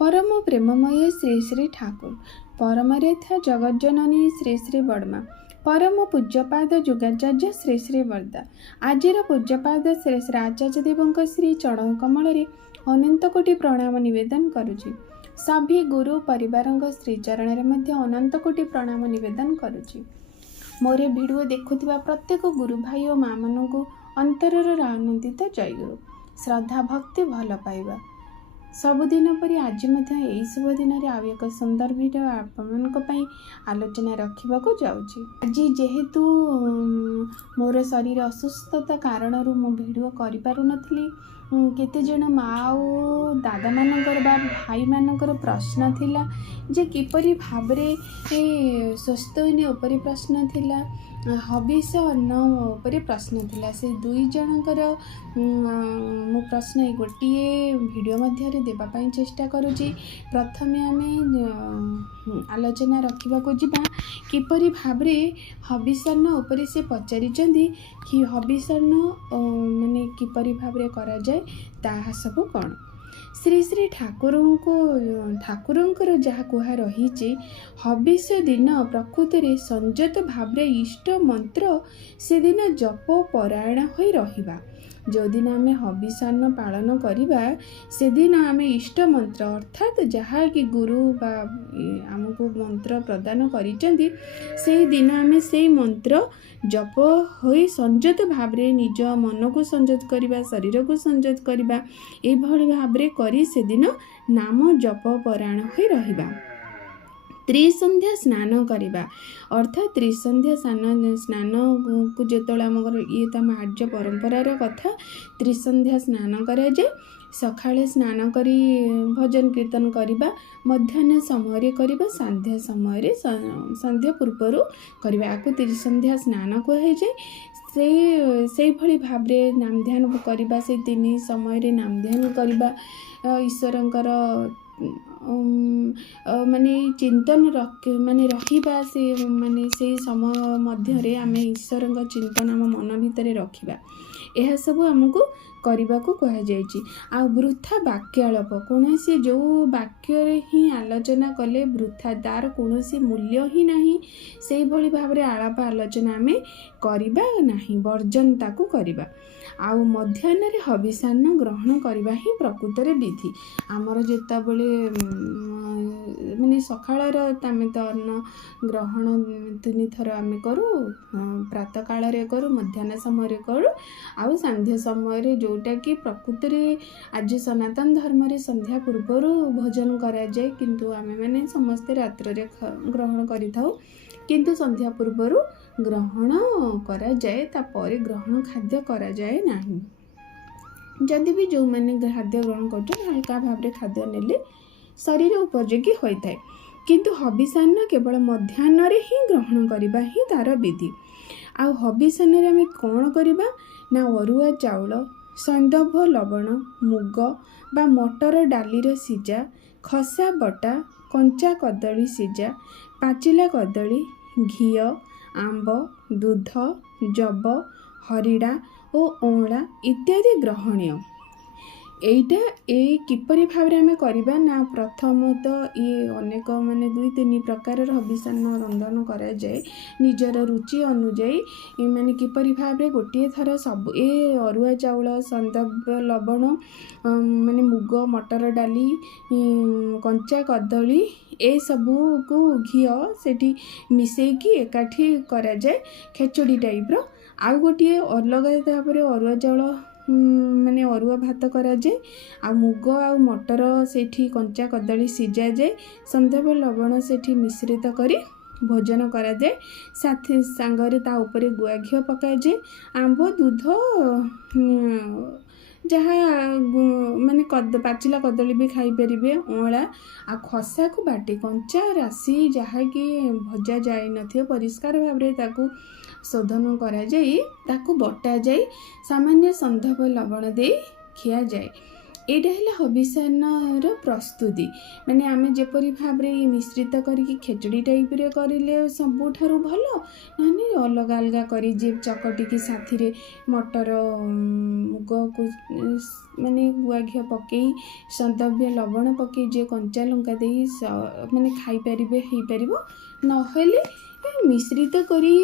परम प्रेममय श्री श्री ठाकुर परमरेथा जगज्जननी श्री श्री बड़मा परम पूज्यपाद जुगाचार्य श्री श्री वर्दा आजिर पूज्यपाद श्री श्री आचार्य देव श्री चरण कमल अनंत कोटि प्रणाम निवेदन करुछि। सभी गुरु परिवार श्रीचरण में अनंत कोटि प्रणाम निवेदन करुछि। मोर भिडियो देखुथिबा प्रत्येक गुरु भाई और माँ मानू अंतरर आनंदित जय गुरु श्रद्धा भक्ति भल पाइबा सबुदिन परि आज यही शुभ दिन में आउ एक सुंदर भिडियो आपण आलोचना रखा जाऊँगी। आज जेहेतु मोर शरीर असुस्थता कारण मु भिडियो करि केते जन माँ और दादा मानकर बा भाई मानकर प्रश्न थिला जे किपरि भाबरे स्वस्थ होने उपरि प्रश्न थिला हबिष अन्न उपरि प्रश्न थिला से दुई जनकर मु प्रश्न गोटे भिडियो मध्य देबा पई चेष्टा करूची। प्रथमे आमे आलोचना रखा जिबा किपरि भाबरे हबिष अन्न उपरि से पचारिचंदी कि हबिष अन्न माने किपरि भाबरे करा जाए ताहा सब कौन श्री श्री ठाकुरंकर जहाँ कुहा रही हबिष दिन प्रकृत में संयत भाव इष्ट मंत्र से दिन जप परायण हो रहिबा। जो दिन आम हबिषान्न पालन करवा से दिन आम इष्ट मंत्र अर्थात जहाँ कि गुरु बा आमको मंत्र प्रदान करिसेंती से दिन आम से मंत्र जप हो संयत भाव निज मन को संयत करवा शरीर को संयत करवा एभली भाव करी से दिन नाम जप परायण हो रहिबा। त्रिसंध्या स्नान करवा अर्थात त्रिसंध्या स्नान को जो आम ये तो आम आर्य परंपरार कथा त्रिसंध्या स्नान करा जाए सकाळे स्नान करी भजन कीर्तन करवा मध्याह्न समय करवा संध्या समय संध्या पूर्वर करवा आपको त्रिसंध्या स्नान कहुए से भली भाव नाम ध्यान करवा से तीन समय नाम ध्यान करवा ईश्वरंकर माने चिंतन माने रखिबा से माने से समय मध्य आम ईश्वर चिंतन आम मन भितर रखिबा यह सब आमको करने को कहुई। आ वृथा वाक्यालाप कौन सी जो वाक्य ही आलोचना कले वृथा तार कौन सी मूल्य ही नहीं से भली भाव आलाप आलोचना आम करवा नहीं वर्जन ताकू करवा। आउ मध्याह्न हबिषान्न ग्रहण करवा ही प्रकृत विधि आमर जितेबले माने सकाळर आम तो अन्न ग्रहण 3 थर आम करूँ प्रातः काल करूँ मध्याह्न समय करूँ आउ संध्या समय जोटा कि प्रकृत आज सनातन धर्म रे संध्या पूर्वर भोजन करा जाए किंतु आमे माने समस्ते रात्र ग्रहण करिथाउ किंतु संध्या पूर्वर ग्रहण करा जाए तापर ग्रहण खाद्य करा जाए नहीं। जदि भी जो मैंने खाद्य ग्रहण कर हल्का भाव खाद्य नेले शरीर उपयोगी होता है किंतु हबिषान्न केवल मध्याह्न ही ग्रहण करवा ही तार विधि। आ हबिषान्न आम कौन करवा ना अरुआ चाउल सैंधव लवण मुग बा मटर डालीर सिजा खसा बटा कंचा कदली सिजा पाचिला कदली घी आंब दूध जब हरिड़ा और अँला इत्यादि ग्रहणीय। एटा किपरि भाव आम करवा ना प्रथम तो ये अनेक माने 2-3 प्रकार हबिषान्न रंधन करा जाए निजर रुचि अनुजाई माने किपरि भाव गोटे थर सब ए अरुआ चाउल सैंधव लवण माने मुग मटर डाली कंचा कदली ए सबू को घी सेठी मिसेकी एकाठी करा जाए खेचड़ी टाइप रो। आउ गोटे अलग भाव अरुआ चाउल माने अरुआ भात करा जाए आ मुग आ मटर सेठी कंचा कदली सिजा जाए संधव लवण सेठी मिश्रित करी भोजन करा जाए साथी सांगरे ता ऊपर गुआ घी पका जाए आंब दूध जहाँ माने पाचिला कदली भी खाई पारे अँला आ खसा को बाटी कंचा राशि जहाँ कि भजा जाए न परिष्कार भाव ताकू शोधन करा जाए ताकू बटा जाए सामान्य संधव लवण दे खिया जाए ଏଇଟା ହେଲା ହବିଷାନ୍ନର ପ୍ରସ୍ତୁତି। ମାନେ ଆମେ ଯେପରି ଭାବରେ ମିଶ୍ରିତ କରିକି ଖେଚୁଡ଼ି ଟାଇପ୍ରେ କରିଲେ ସବୁଠାରୁ ଭଲ, ନହେଲେ ଅଲଗା ଅଲଗା କରି ଯେ ଚକଟିକି ସାଥିରେ ମଟର ମୁଗକୁ ମାନେ ଗୁଆ ଘିଅ ପକାଇ ସନ୍ଦବ୍ୟ ଲବଣ ପକାଇ ଯେ କଞ୍ଚା ଲଙ୍କା ଦେଇ ମାନେ ଖାଇପାରିବେ ହେଇପାରିବ। ନହେଲେ ମିଶ୍ରିତ କରି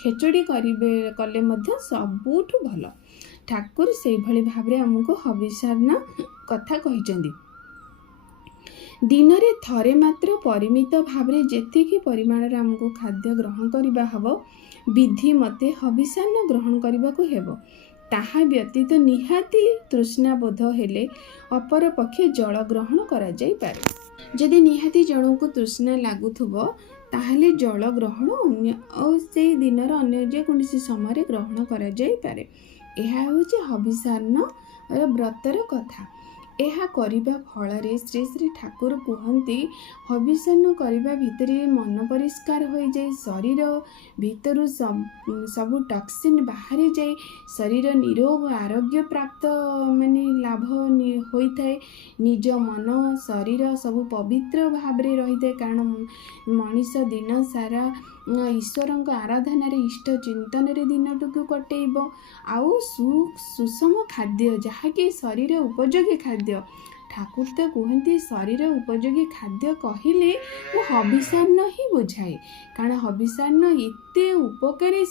ଖେଚୁଡ଼ି କଲେ ମଧ୍ୟ ସବୁଠୁ ଭଲ। ଠାକୁର ସେଇଭଳି ଭାବରେ ଆମକୁ ହବିଷାନ୍ନ କଥା କହିଛନ୍ତି। ଦିନରେ ଥରେ ମାତ୍ର ପରିମିତ ଭାବରେ ଯେତିକି ପରିମାଣରେ ଆମକୁ ଖାଦ୍ୟ ଗ୍ରହଣ କରିବା ହେବ, ବିଧି ମତେ ହବିଷାନ୍ନ ଗ୍ରହଣ କରିବାକୁ ହେବ। ତାହା ବ୍ୟତୀତ ନିହାତି ତୃଷ୍ଣାବୋଧ ହେଲେ ଅପରପକ୍ଷେ ଜଳ ଗ୍ରହଣ କରାଯାଇପାରେ। ଯଦି ନିହାତି ଜଣଙ୍କୁ ତୃଷ୍ଣା ଲାଗୁଥିବ ତାହେଲେ ଜଳ ଗ୍ରହଣ ଆଉ ସେଇ ଦିନର ଅନ୍ୟ ଯେକୌଣସି ସମୟରେ ଗ୍ରହଣ କରାଯାଇପାରେ। ଏହା ହେଉଛି ହବିଷାନ୍ନର ବ୍ରତର କଥା। ଏହା କରିବା ଫଳରେ ଶ୍ରୀ ଶ୍ରୀ ଠାକୁର କୁହନ୍ତି, ହବିଷାନ୍ନ କରିବା ଭିତରେ ମନ ପରିଷ୍କାର ହୋଇଯାଇ ଶରୀର ଭିତରୁ ସବୁ ଟକ୍ସିନ୍ ବାହାରିଯାଇ ଶରୀର ନିରୋଗ ଆରୋଗ୍ୟ ପ୍ରାପ୍ତ ମାନେ ଲାଭ ହୋଇଥାଏ। ନିଜ ମନ ଶରୀର ସବୁ ପବିତ୍ର ଭାବରେ ରହିଥାଏ। କାରଣ ମଣିଷ ଦିନ ସାରା ଈଶ୍ୱରଙ୍କ ଆରାଧନାରେ ଇଷ୍ଟ ଚିନ୍ତନରେ ଦିନଟିକୁ କଟେଇବ। ଆଉ ସୁଷମ ଖାଦ୍ୟ ଯାହାକି ଶରୀର ଉପଯୋଗୀ ଖାଦ୍ୟ, ଠାକୁର ତ କୁହନ୍ତି ଶରୀର ଉପଯୋଗୀ ଖାଦ୍ୟ କହିଲେ ମୁଁ ହବିଷାନ୍ନ ହିଁ ବୁଝାଏ। କାରଣ ହବିଷାନ୍ନ ଏତେ ଉପକାରୀ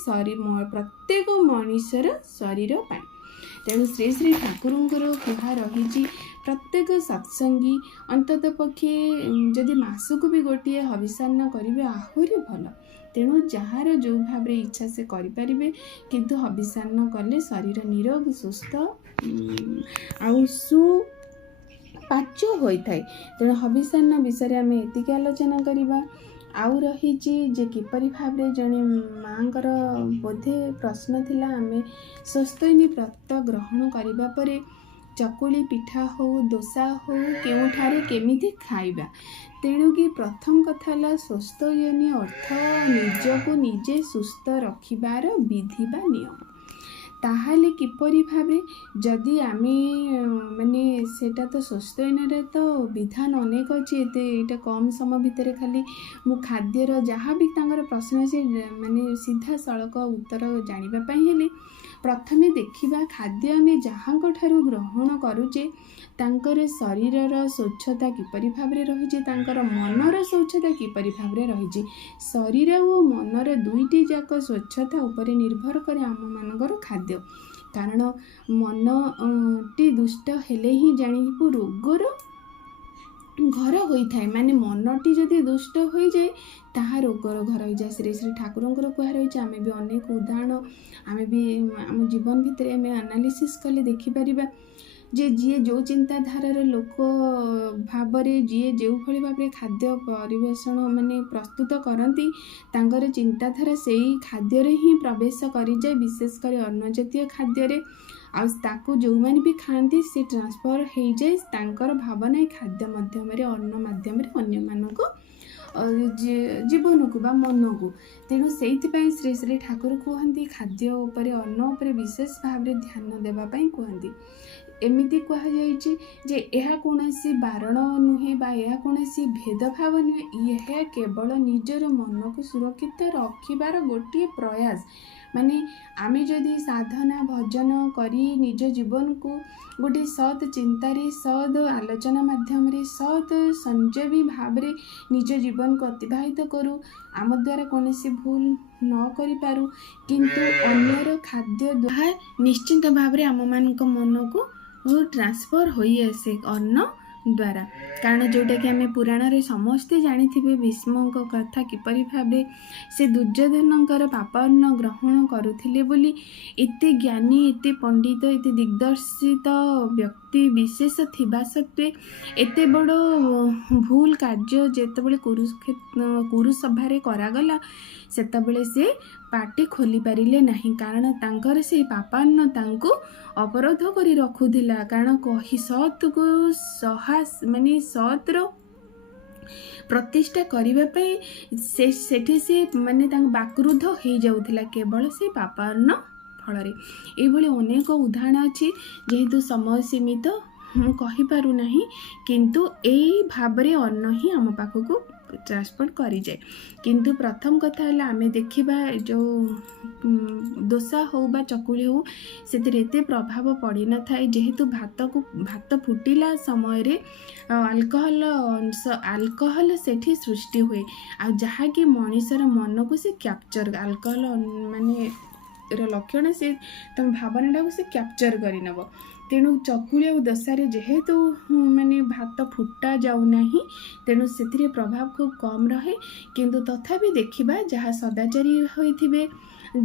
ପ୍ରତ୍ୟେକ ମଣିଷର ଶରୀର ପାଇଁ। ତେଣୁ ଶ୍ରୀ ଶ୍ରୀ ଠାକୁରଙ୍କର କୁହା ରହିଛି ପ୍ରତ୍ୟେକ ସତ୍ସଙ୍ଗୀ ଅନ୍ତତଃ ପକ୍ଷେ ଯଦି ମାସକୁ ବି ଗୋଟିଏ ହବିଷାନ୍ନ କରିବେ ଆହୁରି ଭଲ। ତେଣୁ ଯାହାର ଯେଉଁ ଭାବରେ ଇଚ୍ଛା ସେ କରିପାରିବେ, କିନ୍ତୁ ହବିଷାନ୍ନ କଲେ ଶରୀର ନିରୋଗ ସୁସ୍ଥ ଆଉ ସୁପାଚ୍ୟ ହୋଇଥାଏ। ତେଣୁ ହବିଷାନ୍ନ ବିଷୟରେ ଆମେ ଏତିକି ଆଲୋଚନା କରିବା। ଆଉ ରହିଛି ଯେ କିପରି ଭାବରେ ଜଣେ ମାଙ୍କର ବୋଧେ ପ୍ରଶ୍ନ ଥିଲା, ଆମେ ସ୍ୱସ୍ତୟିନୀ ବ୍ରତ ଗ୍ରହଣ କରିବା ପରେ ଚକୁଳି ପିଠା ହଉ ଦୋସା ହଉ କେଉଁଠାରେ କେମିତି ଖାଇବା। ତେଣୁକି ପ୍ରଥମ କଥା ହେଲା ସ୍ୱସ୍ତୟିନୀ ଅର୍ଥ ନିଜକୁ ନିଜେ ସୁସ୍ଥ ରଖିବାର ବିଧି ବା ନିୟମ। ତାହେଲେ କିପରି ଭାବେ ଯଦି ଆମେ ମାନେ ସେଇଟା ତ ସ୍ୱସ୍ତୟିନୀରେ ତ ବିଧାନ ଅନେକ ଅଛି। ଏଇଟା କମ୍ ସମୟ ଭିତରେ ଖାଲି ମୁଁ ଖାଦ୍ୟର ଯାହା ବି ତାଙ୍କର ପ୍ରଶ୍ନ ଅଛି ମାନେ ସିଧାସଳଖ ଉତ୍ତର ଜାଣିବା ପାଇଁ ହେଲେ ପ୍ରଥମେ ଦେଖିବା ଖାଦ୍ୟ ଆମେ ଯାହାଙ୍କ ଠାରୁ ଗ୍ରହଣ କରୁଛେ ତାଙ୍କର ଶରୀରର ସ୍ୱଚ୍ଛତା କିପରି ଭାବରେ ରହିଛି, ତାଙ୍କର ମନର ସ୍ୱଚ୍ଛତା କିପରି ଭାବରେ ରହିଛି। ଶରୀର ଓ ମନର ଦୁଇଟି ଯାକ ସ୍ୱଚ୍ଛତା ଉପରେ ନିର୍ଭର କରେ ଆମମାନଙ୍କର ଖାଦ୍ୟ। କାରଣ ମନଟି ଦୁଷ୍ଟ ହେଲେ ହିଁ ଜାଣିବୁ ରୋଗର ଘର ହୋଇଥାଏ। ମାନେ ମନଟି ଯଦି ଦୁଷ୍ଟ ହୋଇଯାଏ ତାହା ରୋଗର ଘର ହୋଇଯାଏ। ଶ୍ରୀ ଶ୍ରୀ ଠାକୁରଙ୍କର କୁହା ରହିଛି, ଆମେ ବି ଅନେକ ଉଦାହରଣ ଆମେ ବି ଆମ ଜୀବନ ଭିତରେ ଆମେ ଆନାଲିସିସ୍ କଲେ ଦେଖିପାରିବା ଯେ ଯିଏ ଯେଉଁ ଚିନ୍ତାଧାରାର ଲୋକ ଭାବରେ ଯିଏ ଯେଉଁଭଳି ଭାବରେ ଖାଦ୍ୟ ପରିବେଷଣ ମାନେ ପ୍ରସ୍ତୁତ କରନ୍ତି ତାଙ୍କର ଚିନ୍ତାଧାରା ସେଇ ଖାଦ୍ୟରେ ହିଁ ପ୍ରବେଶ କରିଯାଏ, ବିଶେଷ କରି ଅନ୍ନ ଜାତୀୟ ଖାଦ୍ୟରେ। ଆଉ ତାକୁ ଯେଉଁମାନେ ବି ଖାଆନ୍ତି ସେ ଟ୍ରାନ୍ସଫର୍ ହେଇଯାଏ ତାଙ୍କର ଭାବନା ଏ ଖାଦ୍ୟ ମାଧ୍ୟମରେ ଅନ୍ନ ମାଧ୍ୟମରେ ଅନ୍ୟମାନଙ୍କୁ ଜୀବନକୁ ବା ମନକୁ। ତେଣୁ ସେଇଥିପାଇଁ ଶ୍ରୀ ଶ୍ରୀ ଠାକୁର କୁହନ୍ତି ଖାଦ୍ୟ ଉପରେ ଅନ୍ନ ଉପରେ ବିଶେଷ ଭାବରେ ଧ୍ୟାନ ଦେବା ପାଇଁ କୁହନ୍ତି। ଏମିତି କୁହାଯାଇଛି ଯେ ଏହା କୌଣସି ବାରଣ ନୁହେଁ ବା ଏହା କୌଣସି ଭେଦଭାବ ନୁହେଁ, ଏହା କେବଳ ନିଜର ମନକୁ ସୁରକ୍ଷିତ ରଖିବାର ଗୋଟିଏ ପ୍ରୟାସ। ମାନେ ଆମେ ଯଦି ସାଧନା ଭଜନ କରି ନିଜ ଜୀବନକୁ ଗୋଟିଏ ସତ୍ ଚିନ୍ତାରେ ସତ୍ ଆଲୋଚନା ମାଧ୍ୟମରେ ସତ୍ ସଂଯମୀ ଭାବରେ ନିଜ ଜୀବନକୁ ଅତିବାହିତ କରୁ, ଆମ ଦ୍ୱାରା କୌଣସି ଭୁଲ ନ କରିପାରୁ, କିନ୍ତୁ ଅନ୍ୟର ଖାଦ୍ୟ ଦ୍ୱାରା ନିଶ୍ଚିନ୍ତ ଭାବରେ ଆମମାନଙ୍କ ମନକୁ ଟ୍ରାନ୍ସଫର୍ ହୋଇଆସେ ଅନ୍ନ ଦ୍ୱାରା। କାରଣ ଯେଉଁଟାକି ଆମେ ପୁରାଣରେ ସମସ୍ତେ ଜାଣିଥିବେ ଭୀଷ୍ମଙ୍କ କଥା କିପରି ଭାବେ ସେ ଦୁର୍ଯ୍ୟୋଧନଙ୍କର ପାପ ଅନ୍ନ ଗ୍ରହଣ କରୁଥିଲେ ବୋଲି ଏତେ ଜ୍ଞାନୀ ଏତେ ପଣ୍ଡିତ ଏତେ ଦିଗ୍ଦର୍ଶିତ ବ୍ୟକ୍ତି ବିଶେଷ ଥିବା ସତ୍ତ୍ୱେ ଏତେ ବଡ଼ ଭୁଲ କାର୍ଯ୍ୟ ଯେତେବେଳେ କୁରୁସଭାରେ କରାଗଲା ସେତେବେଳେ ସେ ପାଟି ଖୋଲି ପାରିଲେ ନାହିଁ। କାରଣ ତାଙ୍କର ସେଇ ପାପାନ୍ନ ତାଙ୍କୁ ଅବରୋଧ କରି ରଖୁଥିଲା। କାରଣ ସତ୍କୁ ମାନେ ସତ୍ର ପ୍ରତିଷ୍ଠା କରିବା ପାଇଁ ସେଠି ସେ ମାନେ ତାଙ୍କ ବାକ୍ରୁଦ୍ଧ ହେଇଯାଉଥିଲା କେବଳ ସେ ପାପାନ୍ନ ଫଳରେ। ଏଇଭଳି ଅନେକ ଉଦାହରଣ ଅଛି, ଯେହେତୁ ସମୟ ସୀମିତ ମୁଁ କହିପାରୁନାହିଁ, କିନ୍ତୁ ଏଇ ଭାବରେ ଅନ୍ନ ହିଁ ଆମ ପାଖକୁ ଟ୍ରାନ୍ସପୋର୍ଟ କରିଯାଏ। କିନ୍ତୁ ପ୍ରଥମ କଥା ହେଲା ଆମେ ଦେଖିବା ଯେଉଁ ଦୋସା ହେଉ ବା ଚକୁଳି ହେଉ, ସେଥିରେ ଏତେ ପ୍ରଭାବ ପଡ଼ିନଥାଏ, ଯେହେତୁ ଭାତ ଫୁଟିଲା ସମୟରେ ଆଲକୋହଲ ସେଠି ସୃଷ୍ଟି ହୁଏ, ଆଉ ଯାହାକି ମଣିଷର ମନକୁ ସେ କ୍ୟାପଚର, ଆଲକୋହଲ ମାନେ ଲକ୍ଷଣ ସେ ତମ ଭାବନାଟାକୁ ସେ କ୍ୟାପଚର କରିନେବ। ତେଣୁ ଚକୁଳି ଆଉ ଦୋସାରେ ଯେହେତୁ ମାନେ ଭାତ ଫୁଟା ଯାଉନାହିଁ, ତେଣୁ ସେଥିରେ ପ୍ରଭାବ ଖୁବ୍ କମ୍ ରହେ। କିନ୍ତୁ ତଥାପି ଦେଖିବା ଯାହା ସଦାଚାରୀ ହୋଇଥିବେ,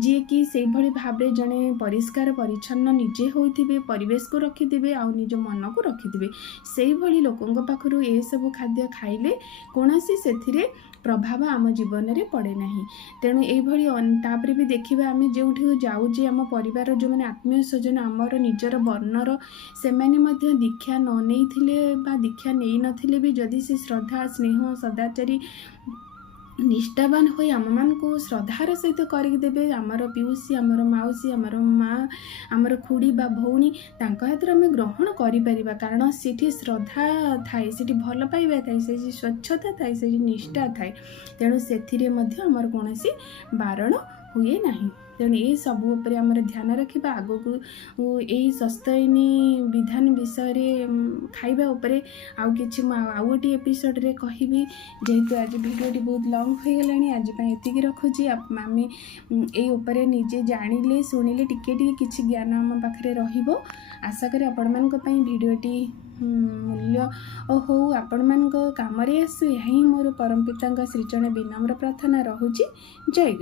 ଯିଏକି ସେଇଭଳି ଭାବରେ ଜଣେ ପରିଷ୍କାର ପରିଚ୍ଛନ୍ନ ନିଜେ ହୋଇଥିବେ, ପରିବେଶକୁ ରଖିଥିବେ ଆଉ ନିଜ ମନକୁ ରଖିଥିବେ, ସେଇଭଳି ଲୋକଙ୍କ ପାଖରୁ ଏସବୁ ଖାଦ୍ୟ ଖାଇଲେ କୌଣସି ସେଥିରେ ପ୍ରଭାବ ଆମ ଜୀବନରେ ପଡ଼େ ନାହିଁ। ତେଣୁ ଏଇଭଳି ତାପରେ ବି ଦେଖିବା ଆମେ ଯେଉଁଠିକୁ ଯାଉଛେ, ଆମ ପରିବାର ଯେଉଁମାନେ ଆତ୍ମୀୟ ସ୍ୱଜନ ଆମର ନିଜର ବର୍ଣ୍ଣର, ସେମାନେ ମଧ୍ୟ ଦୀକ୍ଷା ନ ନେଇଥିଲେ ବା ଦୀକ୍ଷା ନେଇନଥିଲେ ବି ଯଦି ସେ ଶ୍ରଦ୍ଧା, ସ୍ନେହ, ସଦାଚାରୀ, ନିଷ୍ଠାବାନ ହୋଇ ଆମମାନଙ୍କୁ ଶ୍ରଦ୍ଧାର ସହିତ କରିକି ଦେବେ, ଆମର ପିଉସୀ, ଆମର ମାଉସୀ, ଆମର ମା, ଆମର ଖୁଡ଼ି ବା ଭଉଣୀ, ତାଙ୍କ ହାତରୁ ଆମେ ଗ୍ରହଣ କରିପାରିବା। କାରଣ ସେଠି ଶ୍ରଦ୍ଧା ଥାଏ, ସେଠି ଭଲ ପାଇବା ଥାଏ, ସେଠି ସ୍ୱଚ୍ଛତା ଥାଏ, ସେଠି ନିଷ୍ଠା ଥାଏ। ତେଣୁ ସେଥିରେ ମଧ୍ୟ ଆମର କୌଣସି ବାରଣ ହୁଏ ନାହିଁ। ତେଣୁ ଏସବୁ ଉପରେ ଆମର ଧ୍ୟାନ ରଖିବା। ଆଗକୁ ଏଇ ସ୍ୱାସ୍ଥ୍ୟୟନୀ ବିଧାନ ବିଷୟରେ ଖାଇବା ଉପରେ ଆଉ କିଛି ମୁଁ ଆଉ ଗୋଟିଏ ଏପିସୋଡ଼ରେ କହିବି। ଯେହେତୁ ଆଜି ଭିଡ଼ିଓଟି ବହୁତ ଲଙ୍ଗ୍ ହୋଇଗଲାଣି, ଆଜି ପାଇଁ ଏତିକି ରଖୁଛି। ଆମେ ଏଇ ଉପରେ ନିଜେ ଜାଣିଲେ, ଶୁଣିଲେ ଟିକେ କିଛି ଜ୍ଞାନ ଆମ ପାଖରେ ରହିବ। ଆଶା କରେ ଆପଣମାନଙ୍କ ପାଇଁ ଭିଡ଼ିଓଟି ମୂଲ୍ୟ ହଉ, ଆପଣମାନଙ୍କ କାମରେ ଆସୁ, ଏହା ହିଁ ମୋର ପରମ ପିତାଙ୍କ ଶ୍ରୀଚରଣ ବିନମ୍ର ପ୍ରାର୍ଥନା ରହୁଛି। ଜୟ ଗୁରୁ।